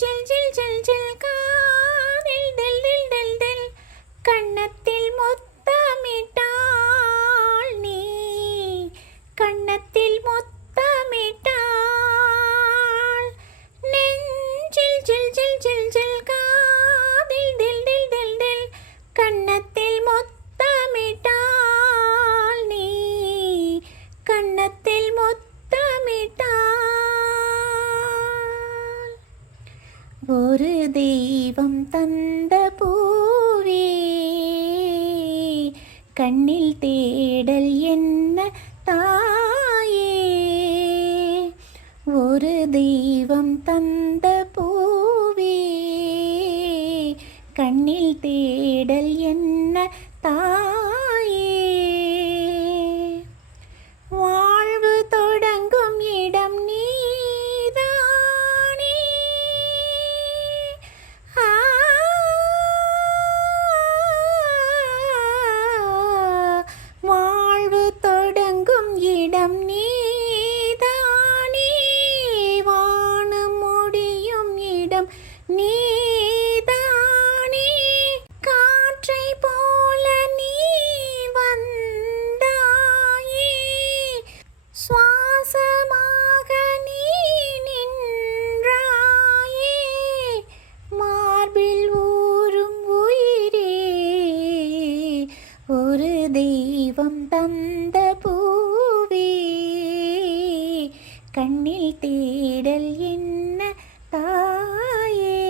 ஜில் ஜில் ஜில் ஜில் காதில் டில் டில் டில் டில் கன்னத்தில் முத்தமிட்டாள் நீ கன்னத்தில் முத்தமிட்டாள் நெஞ்சில் ஜில் ஜில் ஜில் ஜில் காதில் டில் டில் டில் டில் கன்னத்தில் முத்தமிட்டாள் நீ கன்னத்தில் முத்தமிட்டாள். ஒரு தெய்வம் தந்த பூவே கண்ணில் தேடல் என்ன தாயே. ஒரு தெய்வம் தந்த பூவே கண்ணில் தேடல் என்ன தாயே. வாழ்வு தொடங்கும் இடம் நீதானே. வாழ்வு தொடங்கும் இடம் நீதானே. வானம் முடியும் இடம் நீதானே. காற்றை போல நீ வந்தாயே. சுவாசமாக நீ நின்றாயே. மார்பில் ஊறும் உயிரே ஒரு தெய்வம் தந்த பூவே கண்ணில் தேடல் என்ன தாயே.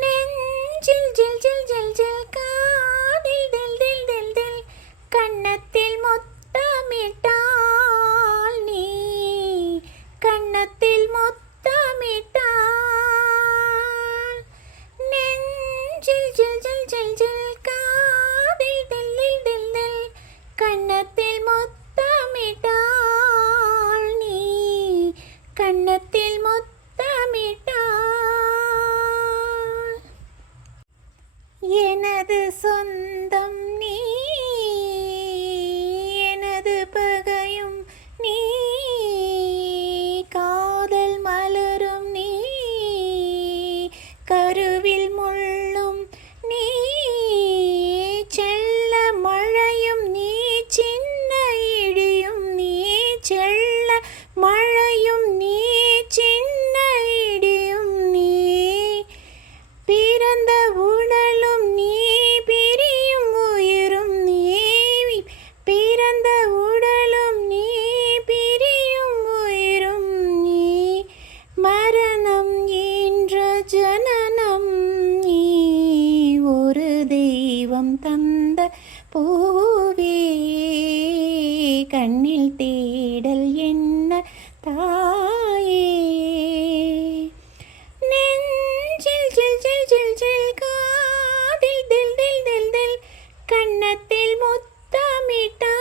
நெஞ்சில் ஜில் ஜில் ஜில் ஜில் காதில் டில் டில் டில் டில் கன்னத்தில் முத்தமிட்டாள் நீ கன்னத்தில் முத்தமிட்டாள். நெஞ்சில் ஜில் ஜில் ஜில் ஜில் காதில் டில் டில் டில் டில் கன்னத்தில் முத்தமிட்டாள் நீ கன்னத்தில் முத்தமிட்டாள். எனது சொந்தம் நீ எனது பகையும் நீ காதல் மலரும் நீ கருவில் முள்ளும் நீ செல்ல மழையும் நீ சின்ன இடியும் நீ செல்ல மழையும் நீ சின்ன இடியும் நீ பிறந்த உடலும் நீ பிரியும் உயிரும் நீ பிறந்த உடலும் நீ பிரியும் உயிரும் நீ மரணம் என்ற ஜனனம் நீ ஒரு தெய்வம் தந்த பூவே கண்ணில் தேடல் என்ன தாயே. நெஞ்சில் ஜில் ஜில் ஜில் ஜில் காதில் டில் டில் டில் டில் கன்னத்தில் முத்தமிட்டாள்